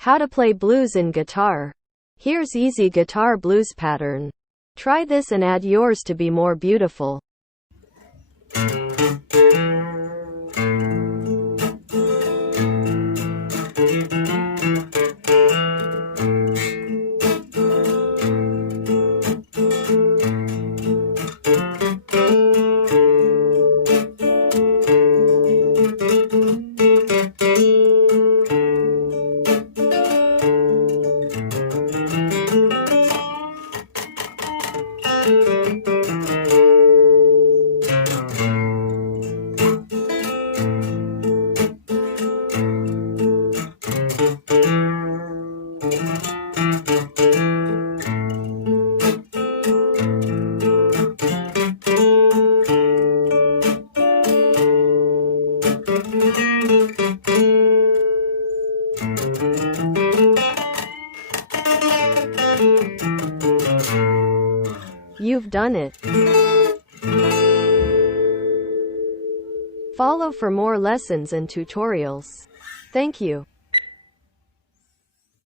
How to play blues in guitar. Here's easy guitar blues pattern. Try this and add yours to be more beautiful. You've done it. Follow for more lessons and tutorials. Thank you.